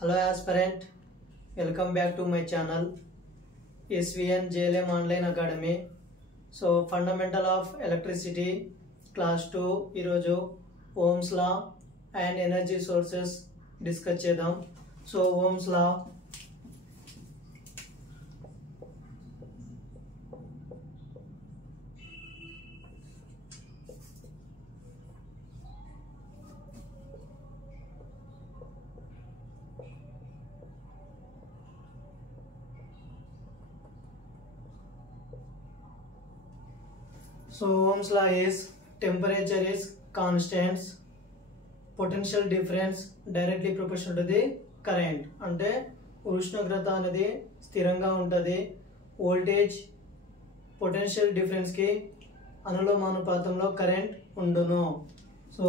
Hello aspirant, welcome back to my channel SVN JLM Online Academy. So Fundamental of Electricity Class 2 ఈరోజు Ohm's Law and Energy Sources discuss చేద్దాం. So Ohm's Law Ohm's law is temperature is constant, potential difference directly proportional to the current. అంటే ఉష్ణోగ్రత అనేది స్థిరంగా ఉంటుంది, voltage potential difference కి అనులోమానుపాతంలో current ఉండును. So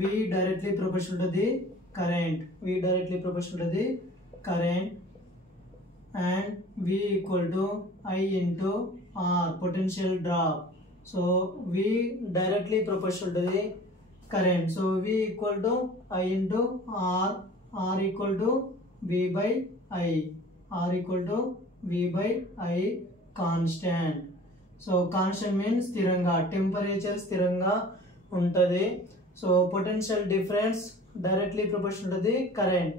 V directly proportional to the current, V directly proportional to the current and V equal to I into R, potential drop. So V directly proportional to the current. So V equal to I into R, R equal to V by I, R equal to V by I constant. So constant means స్థిరంగా, temperature స్థిరంగా ఉంటది. So potential difference directly proportional to the current.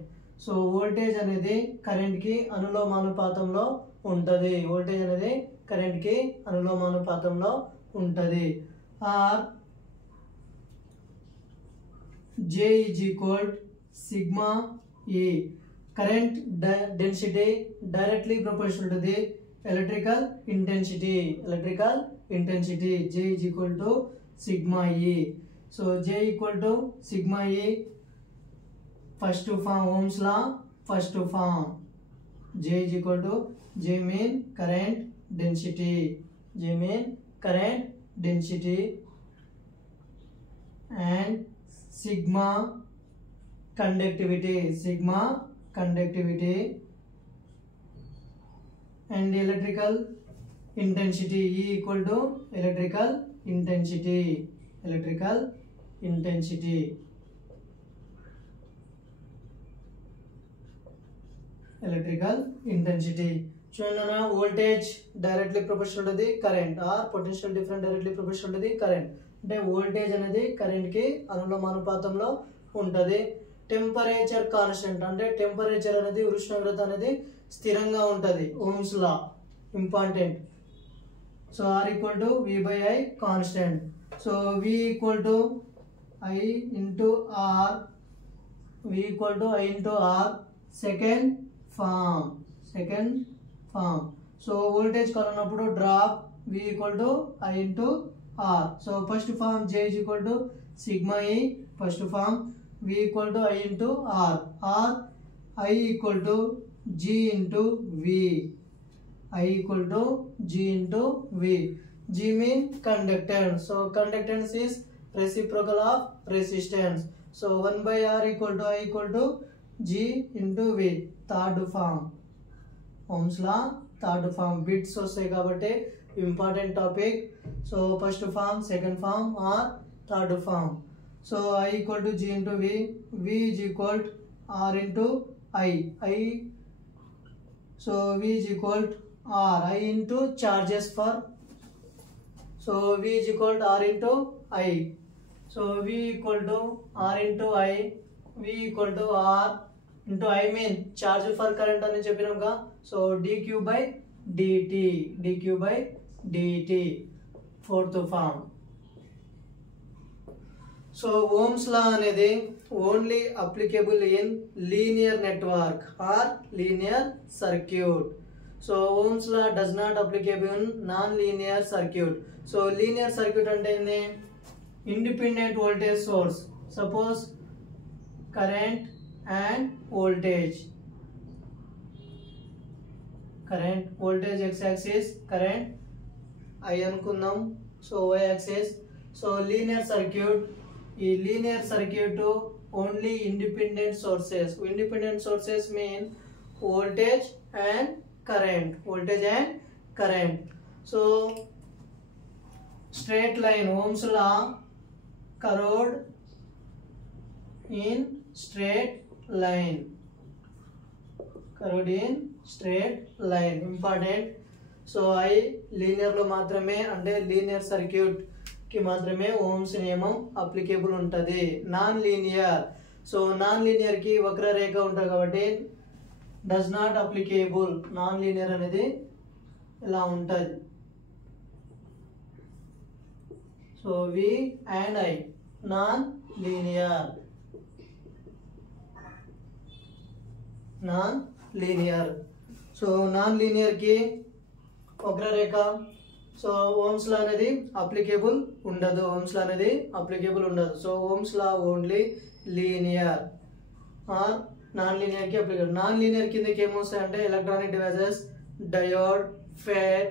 So voltage అనేది current కి అనులోమానుపాతంలో ఉంటది, voltage అనేది current కి అనులోమానుపాతంలో ఉంటది. Or J is equal sigma E, current density directly proportional to the electrical intensity, J is equal to sigma E. So J equal to sigma E, first form Ohm's law, first form J is equal to, J mean current density, J mean current density and sigma conductivity, and electrical intensity E equal to electrical intensity. చూడండి, voltage directly proportional to the current or potential difference directly proportional to the current. అంటే voltage అనేది current కి అనులోమానుపాతంలో ఉంటది. Temperature constant, అంటే temperature అనేది ఉష్ణోగ్రత అనేది స్థిరంగా ఉంటది. Ohm's law important. So R equal to V by I constant. So V equal to I into R, V equal to I into R second form. So voltage కనున్నప్పుడు drop V equal to I into R. So first form J is equal to sigma E, first form V equal to I into R, I equal to G into V, G mean conductance. So conductance is reciprocal of resistance. So 1 by R equal to I equal to G into V. Third form Ohm's law third form. Bits వస్తాయి కాబట్టి important topic. So first form, second form or third form. So I equal to G into V, V is equal to R into I. So V is equal to R, I into charges for. So V is equal to R into I. So V equal to R into I, V equal to R into I mean charge for current అని చెప్పినాంగా. So dq by dt, fourth form. So Ohm's law అనేది only applicable in linear network or linear circuit. So Ohm's law does not applicable in non linear circuit. So linear circuit అంటే ఏంది? Independent voltage source, suppose current and voltage, voltage x axis, current I అనుకుందాం. So y axis. So linear circuit, ఈ linear circuit only independent sources mean voltage and current. So straight line, Ohm's law curved in straight line. Curved in straight line. Important. So I linear లో మాత్రమే, అంటే linear circuit కి మాత్రమే Ohm's నియమం applicable ఉంటుంది. Non linear, so non linear కి వక్రరేఖ ఉంటుంది కాబట్టి does not applicable. Non linear అనేది ఇలా ఉంటుంది. So V and I non linear. Non linear. So non linear కి వక్రరేఖ, సో ఓమ్స్ లా అనేది అప్లికేబుల్ ఉండదు. ఓమ్స్ లా అనేది అప్లికేబుల్ ఉండదు. So Ohm's law only linear or non linear కి అప్లికేబుల్. నాన్ లీనియర్ కిందకి ఏమొస్తాయి అంటే electronic devices, diode, FET,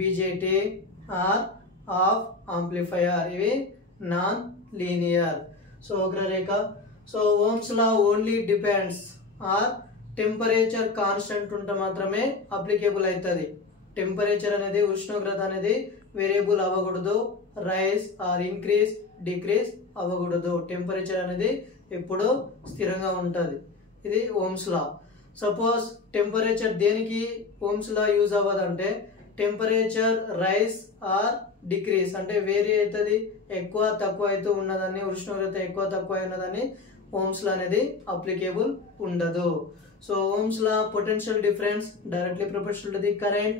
BJT or op amplifier. ఇవి నాన్ లీనియర్. సో వక్రరేఖ. So Ohm's law only depends or temperature constant ఉంటే మాత్రమే applicable అవుతుంది. Temperature అనేది, ఉష్ణోగ్రత అనేది వేరియబుల్ అవ్వకూడదు. రైజ్ ఆర్ ఇంక్రీజ్, డిక్రీజ్ అవ్వకూడదు. టెంపరేచర్ అనేది ఎప్పుడూ స్థిరంగా ఉంటుంది. ఇది ఓమ్స్ లా. సపోజ్ టెంపరేచర్ దేనికి ఓమ్స్ లా యూజ్ అవ్వదంటే టెంపరేచర్ రైజ్ ఆర్ డిక్రీజ్ అంటే వేరీ అవుతుంది, ఎక్కువ తక్కువ అవుతూ ఉన్నదాన్ని, ఉష్ణోగ్రత ఎక్కువ తక్కువ ఉన్నదాన్ని ఓమ్స్ లా అనేది అప్లికేబుల్ ఉండదు. So Ohm's law potential difference directly proportional to the current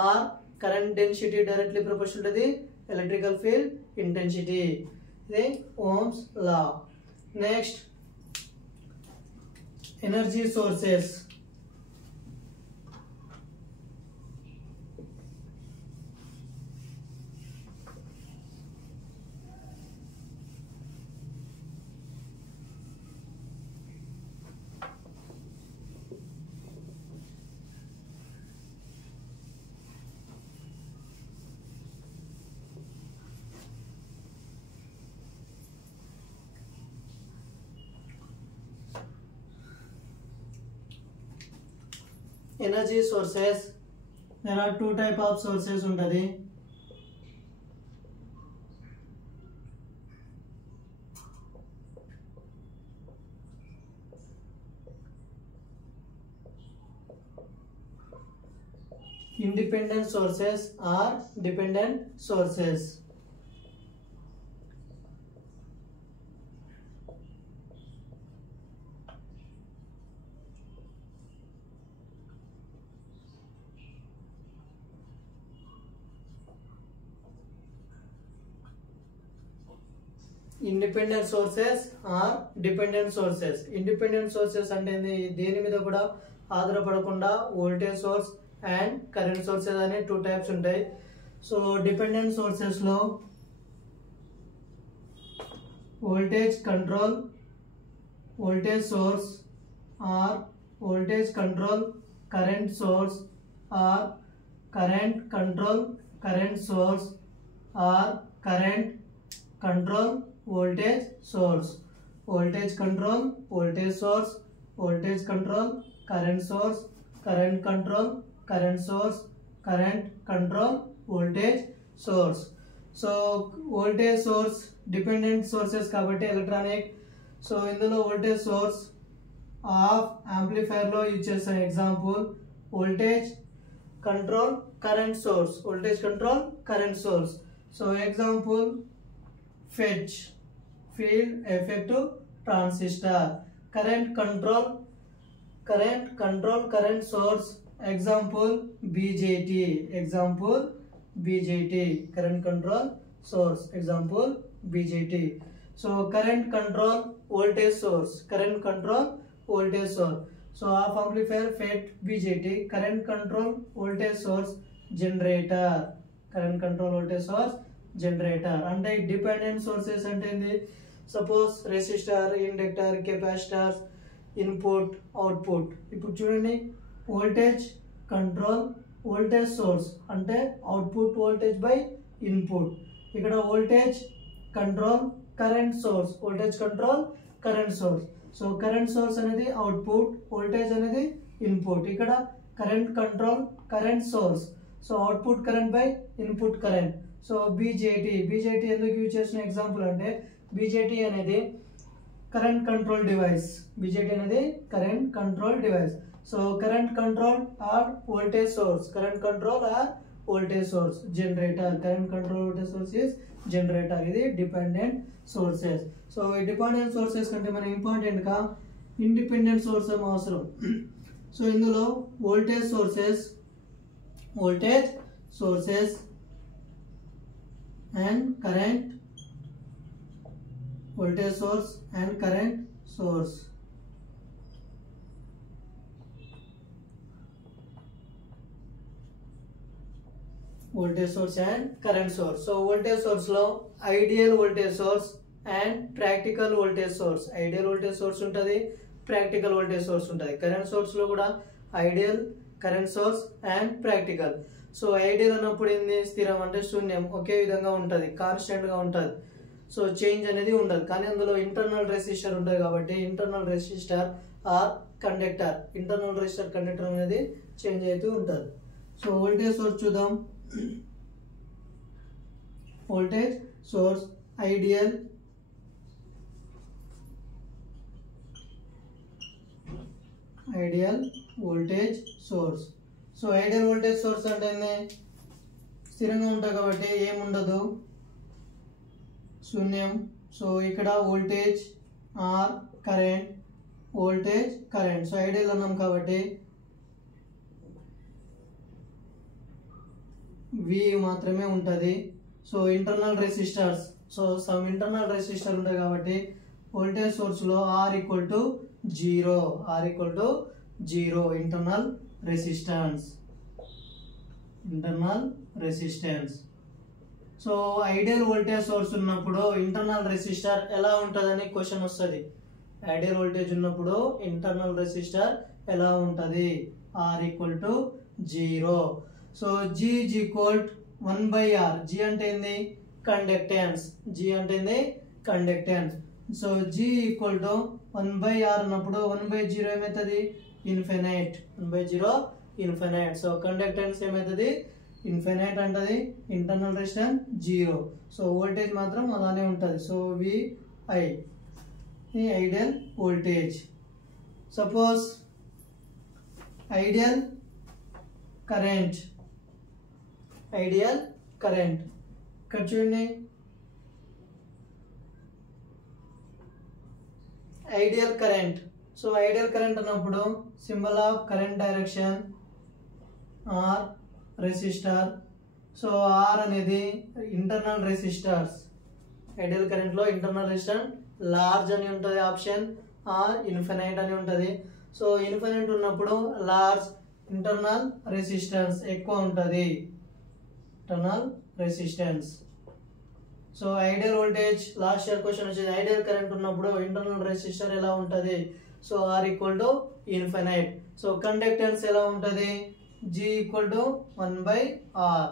or current density directly proportional to the electrical field intensity. ఇది Ohm's law. Next energy sources. Energy sources, there are two type of sources ఉంటది. independent sources or dependent sources. Independent sources or dependent sources. Independent sources అంటే దేని మీద కూడా ఆధారపడకుండా voltage source and current sources అనే two types ఉంటాయి. So dependent sources లో voltage control voltage source or voltage control current source or current control current source or current control voltage source. Voltage control voltage source, voltage control current source, current control current source, current control voltage source. So voltage source dependent sources కాబట్టి electronic. So ఇందులో voltage source of amplifier లో use చేసిన example voltage control current source, voltage control current source. So example fetch field effective transistor. current control current source example BJT, example BJT, current control source example BJT. so current control voltage source, current control voltage source. so of amplifier FET BJT, current control voltage source generator, current control voltage source generator. అంటే dependent sources అంటే suppose resistor, inductor, capacitors, input, output. ఇప్పుడు చూడండి voltage control voltage source అంటే output voltage by input. ఇక్కడ voltage control current source, voltage control current source. So current source అనేది output, voltage అనేది input. ఇక్కడ current control current source, so output current by input current. So BJT ఎందుకు use చేసిన example అంటే BJT అనేది current control device. BJT అనేది current control device. So current control or voltage source, current control or voltage source. Generator, current control voltage source is generator. ఇది dependent sources. So ఈ dependent sources కంటే మనకి important గా independent source ఏమో అవసరం. So ఇందులో voltage sources and current, voltage source and current source. Voltage source and current source. So voltage source లో ideal voltage source and practical voltage source. Ideal voltage source ఉంటుంది, practical voltage source ఉంటుంది. Current source లో కూడా ideal, current source and practical. So ideal అన్నప్పుడు ఏంది, స్థిరం అంటే శూన్యం, ఒకే విధంగా ఉంటుంది, కాన్స్టెంట్ గా ఉంటుంది. సో చేంజ్ అనేది ఉండదు. కానీ అందులో ఇంటర్నల్ రెసిస్టర్ ఉంటుంది కాబట్టి internal resistor or conductor, internal resistor conductor అనేది చేంజ్ అవుతూ ఉంటుంది. సో వోల్టేజ్ సోర్స్ చూద్దాం. Voltage source ideal, voltage source. So ideal voltage source అంటే స్థిరంగా ఉంటుంది కాబట్టి ఏముండదు, శూన్యం. సో ఇక్కడ voltage or current, voltage current. So ideal అన్నాం కాబట్టి V మాత్రమే ఉంటుంది. So internal resistors, so some internal resistor ఉంటాయి కాబట్టి వోల్టేజ్ సోర్స్ లో R equal to 0, internal resistance. So ideal voltage source ఉన్నప్పుడు ఇంటర్నల్ రెసిస్టర్ ఎలా ఉంటుందని క్వశ్చన్ వస్తుంది. ఐడియల్ వోల్టేజ్ ఉన్నప్పుడు ఇంటర్నల్ రెసిస్టర్ ఎలా ఉంటుంది, R equal to 0. So G is equal 1/R. G అంటే ఏంది, conductance. So G equal to 1/R అన్నప్పుడు 1/0 ఏమవుతుంది, ఇన్ఫినైట్. సో కండక్టెన్స్ ఏమవుతుంది, ఇన్ఫినైట్ అంటది. Internal resistance 0. సో వోల్టేజ్ మాత్రం అలానే ఉంటుంది. So VI ideal voltage. Suppose ideal current, ఇక్కడ చూడండి. Ideal current. So ideal current అన్నప్పుడు symbol of current direction or resistor. So are అనేది ఇంటర్నల్ రెసిస్టర్స్. ఐడియల్ కరెంట్ లో ఇంటర్నల్ రెసిస్టెన్స్ లార్జ్ అని ఉంటుంది ఆప్షన్, ఆర్ ఇన్ఫినైట్ అని ఉంటుంది. సో ఇన్ఫినైట్ ఉన్నప్పుడు లార్జ్, ఇంటర్నల్ రెసిస్టెన్స్ ఎక్కువ ఉంటుంది, internal resistance. So ideal voltage, last year question వచ్చేది ఐడియల్ కరెంట్ ఉన్నప్పుడు ఇంటర్నల్ రెసిస్టర్ ఎలా ఉంటుంది. So R equal to infinite. So conductance ఎలా ఉంటుంది, G equal to 1/R.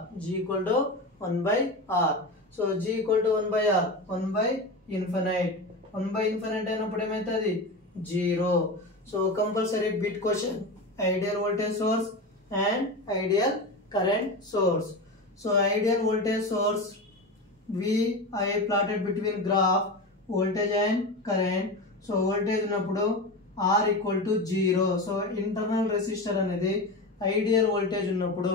So G equal to 1/R, 1/ఇన్ఫినైట్. 1/ఇన్ఫినైట్ అయినప్పుడు ఏమవుతుంది, 0. So compulsory bit question, ideal voltage source and ideal current source. So ideal voltage source VI plotted between graph voltage and current. So voltage ఉన్నప్పుడు R equal to 0. So internal resistor అనేది ideal voltage ఉన్నప్పుడు,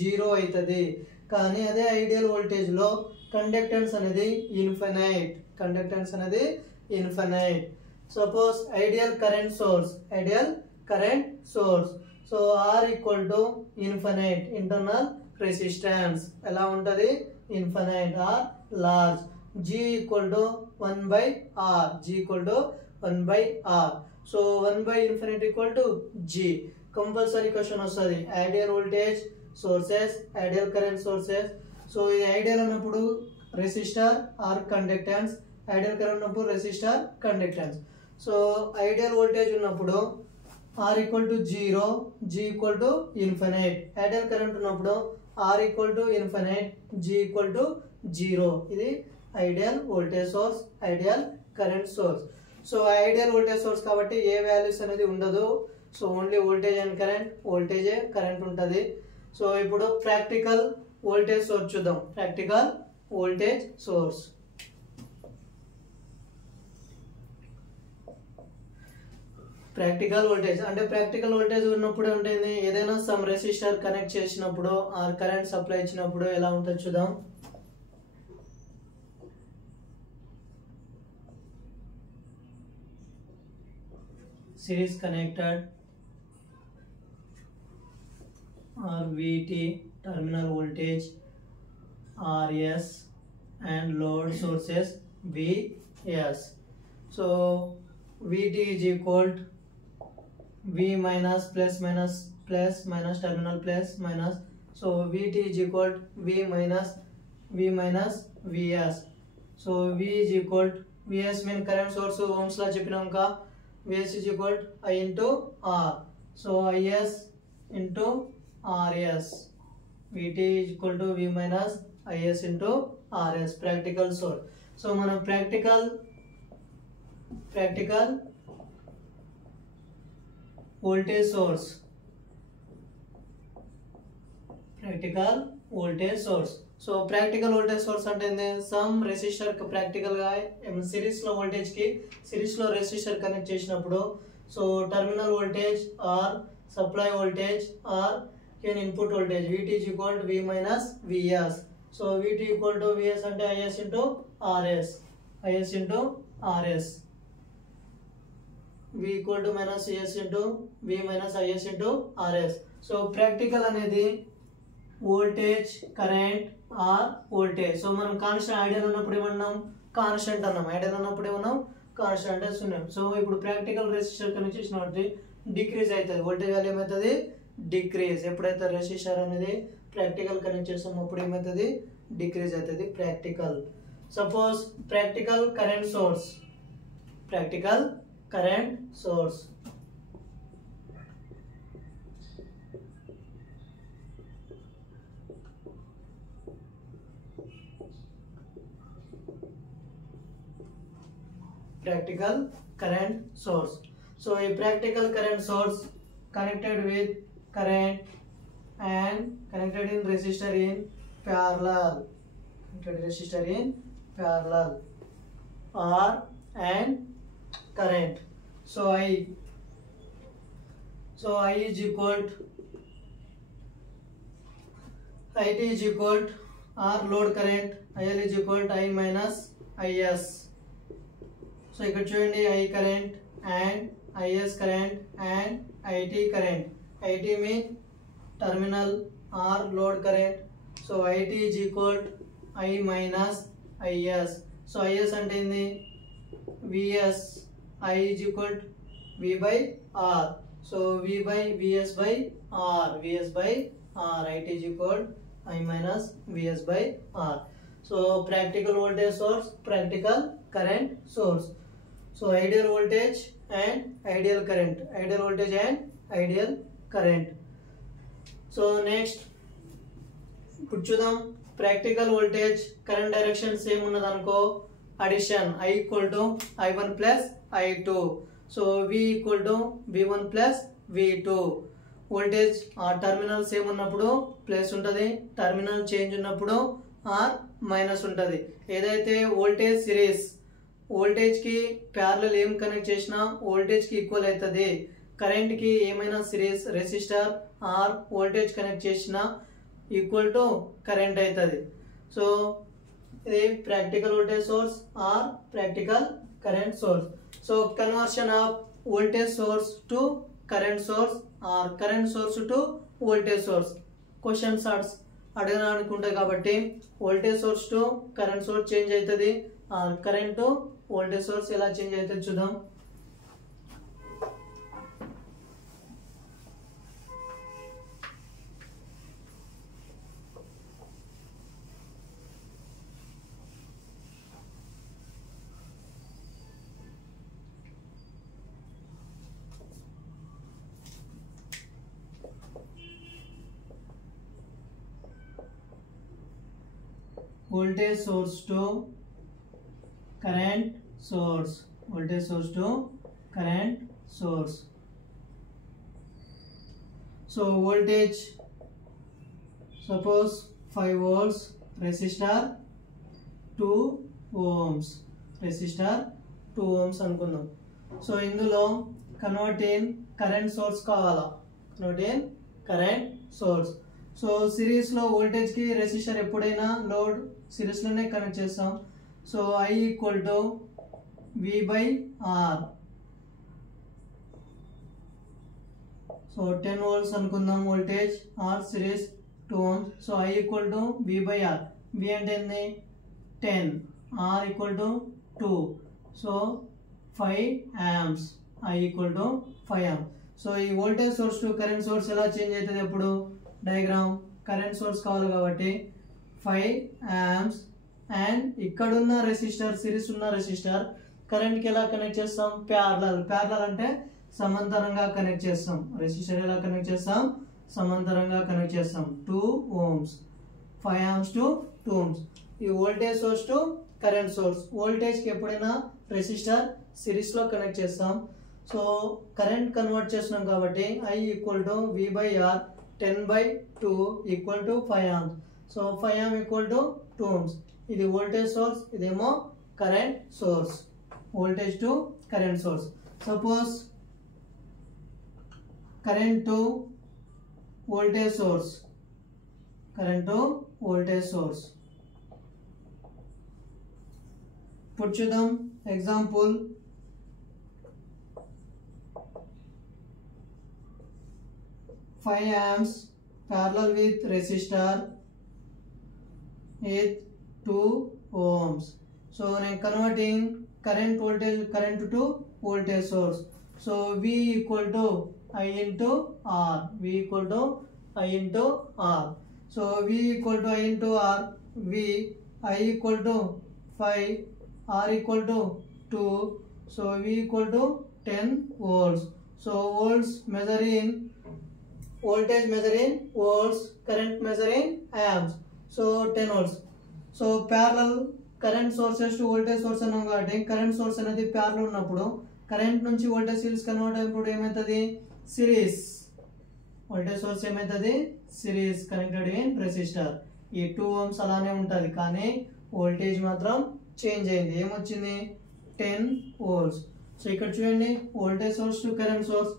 0 అవుతుంది. కానీ అదే ideal voltage లో conductance అనేది infinite. Suppose ideal current source. So R equal to infinite. Internal resistance ఎలా ఉంటుంది, infinite or large. G equal to 1/R. So 1/ఇన్ఫినైట్ equal to G. Compulsory question వస్తుంది. Ideal voltage sources, ideal current sources. So ఇది ideal అన్నప్పుడు resistor or conductance, ideal current ఉన్నప్పుడు resistor conductance. So ideal voltage ఉన్నప్పుడు R equal to 0, G equal to infinite. Ideal current ఉన్నప్పుడు R equal to infinite, G equal to 0. ఇది ideal voltage source, ideal current source. So ideal voltage source కాబట్టి ఏ values అనేది ఉండదు. So only voltage and current, voltage current ఉంటుంది. So ఇప్పుడు practical voltage source చూద్దాం. Practical voltage source. Practical voltage అంటే practical voltage ఉన్నప్పుడు అంటే ఏదైనా సమ్ రెసిస్టర్ కనెక్ట్ చేసినప్పుడు ఆర్ కరెంట్ సప్లై ఇచ్చినప్పుడు ఎలా ఉంటుందో చూద్దాం. Series connected or VT terminal voltage RS and load sources VS. So VT is equal to V minus plus minus plus minus terminal plus minus. So VT is equal to V minus VS. So V is equal to VS mean current source ohms la cheppinam ka VS is equal to I into R. So IS into RS. VT is equal to V minus IS into RS. Practical source. So మన practical voltage source. Practical voltage source. So practical voltage source అంటే some resistor practical గా series లో voltage కి series లో resistor connect చేసినప్పుడు so terminal voltage or supply voltage or in input voltage VT is equal to V minus VS. So VT equal to VS అంటే IS into RS. IS into RS. V equal to minus IS into V minus IS into RS. So practical అనేది voltage current or voltage. So మనం constant ideal ఉన్నప్పుడు ఏమన్నాం constant అన్నాం, ideal ఉన్నప్పుడు ఏమన్నాం constant అంటే శూన్యం. సో ఇప్పుడు ప్రాక్టికల్ రెసిస్టర్ కనెక్ట్ చేసినప్పుడు డిక్రీజ్ అవుతుంది, వోల్టేజ్ వాల్యూ ఏమవుతుంది డిక్రీజ్. ఎప్పుడైతే రెసిస్టర్ అనేది ప్రాక్టికల్ కనెక్ట్ చేస్తామో అప్పుడు ఏమవుతుంది డిక్రీజ్ అవుతుంది practical. Suppose practical current source, practical current source practical current source. So a practical current source connected with current and connected in resistor in parallel, connected resistor in parallel R and current. So I is equal to IT is equal to R load current, IL is equal to I minus IS. So ఇక్కడ చూడండి I current and IS current and IT current. IT mean terminal or load current. So IT is equal I minus IS. So IS అంటే ఏంది VS, I is equal V by R. So V by VS by R, VS by R. IT is equal I minus VS by R. So practical voltage source, practical current source. So ideal voltage and ideal current, ideal voltage and ideal current. So next ఇప్పుడు చూద్దాం practical voltage current direction same ఉన్నదనుకో addition I equal to I1 plus I2. So V equal to V1 plus V2. Voltage ఆ terminal same ఉన్నప్పుడు plus ఉంటుంది, terminal change ఉన్నప్పుడు or minus ఉంటుంది. ఏదైతే voltage series voltage కి ప్యారలల్ ఏం connect చేసినా వోల్టేజ్ కి ఈక్వల్ అవుతుంది. కరెంట్ కి ఏమైనా series resistor or voltage connect చేసినా ఈక్వల్ టు కరెంట్ అవుతుంది. సో ఇది practical voltage source or practical current source. So conversion of voltage source to current source or current source to voltage source questions అడగడానికి కాబట్టి voltage source to current source change అవుతుంది, current to voltage source ఎలా change అవుతుంది చూద్దాం. voltage source to current source, voltage source to current source. So voltage suppose 5 volts, resistor 2 ohms, resistor 2 ohms అనుకుందాం. So ఇందులో convert in current source కావాలా, convert in current source. So సిరీస్లో వోల్టేజ్కి resistor ఎప్పుడైనా load సిరీస్లోనే connect చేస్తాం. So I equal to V/R. So 10 volts అనుకుందాం voltage, R series 2 ohms. So I equal to V/R. V అంటే ఏంది 10, R equal to 2. So 5 amps. I equal to 5 amps. So ఈ voltage source to current source ఎలా change అవుతుంది ఎప్పుడు, diagram current source కావాలి కాబట్టి 5 amps and ఇక్కడున్న resistor series ఉన్న రెసిస్టర్ కరెంట్కి ఎలా కనెక్ట్ చేస్తాం, ప్యారలల్ అంటే సమాంతరంగా కనెక్ట్ చేస్తాం. రెసిస్టర్ ఎలా కనెక్ట్ చేస్తాం, సమాంతరంగా కనెక్ట్ చేస్తాం. 2 ohms, 5 amps టు 2 ohms. ఈ voltage source to current source, వోల్టేజ్కి ఎప్పుడైనా రెసిస్టర్ సిరీస్లో కనెక్ట్ చేస్తాం. సో కరెంట్ కన్వర్ట్ చేస్తున్నాం కాబట్టి I equal to V/R 10/2 equal to 5 amps. So 5 amps equal to 2 ohms. ఇది వోల్టేజ్ సోర్స్, ఇదేమో current source. Voltage to current source. Suppose current to voltage source, current to voltage source. ఇప్పుడు చూద్దాం example. Five amps parallel with resistor with 2 ohms. So I am converting current to voltage source. So V equal to I into R. V equal to I into R. So V equal to I into R. I equal to 5, R equal to 2. So V equal to 10 volts. So volts measure in voltage, measure in volts, current measure in amps. So 10 volts. So parallel current sources to voltage source అన్నాం కాబట్టి current source అనేది parallel ఉన్నప్పుడు current నుంచి voltage series convert అయినప్పుడు ఏమవుతుంది, series. Voltage source ఏమవుతుంది, series connected in resistor. ఈ 2 ohms అలానే ఉంటుంది కానీ వోల్టేజ్ మాత్రం చేంజ్ అయింది. ఏమొచ్చింది 10 volts. సో ఇక్కడ చూడండి voltage source to current source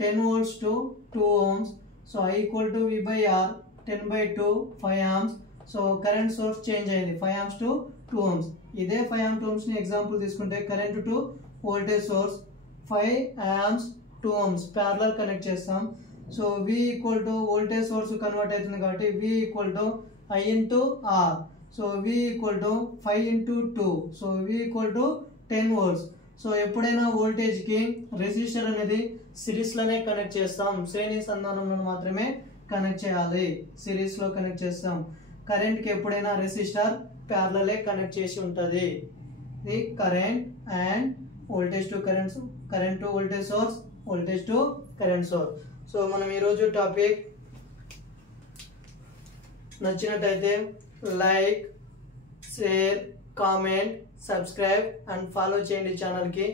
10 volts to 2 ohms. So I equal to V/R 10/2 5 amps. So current source change అయింది 5 amps టు 2 ohms. ఇదే 5 amps 2 ohms ని ఎగ్జాంపుల్ తీసుకుంటే current to voltage source 5 amps 2 ohms parallel connect చేస్తాం. So V equal to voltage source convert అవుతుంది కాబట్టి V equal to I into R. So V equal to 5 into 2. So V equal to 10 volts. So ఎప్పుడైనా వోల్టేజ్కి resistor అనేది సిరీస్లోనే connect చేస్తాం, శ్రేణి సంధానంలో మాత్రమే connect చేయాలి, సిరీస్లో కనెక్ట్ చేస్తాం. కరెంట్కి ఎప్పుడైనా రెసిస్టర్ ప్యారలలే కనెక్ట్ చేసి ఉంటుంది. ఇది current and voltage to current, current to voltage source, voltage to current source. So మనం ఈరోజు టాపిక్ నచ్చినట్టయితే like, share, comment, subscribe and follow చేయండి ఛానల్కి.